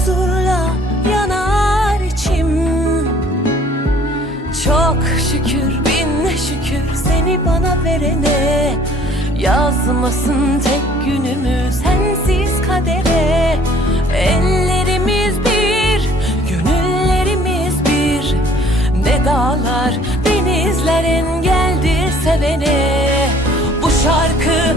Huzurla yanar içim. Çok şükür bin şükür seni bana verene. Yazmasın tek günümü sensiz kadere. Ellerimiz bir, gönüllerimiz bir. Ne dağlar, denizler engeldir sevene. Bu şarkı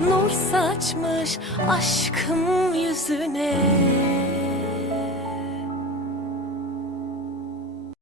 nur saçmış aşkım yüzüne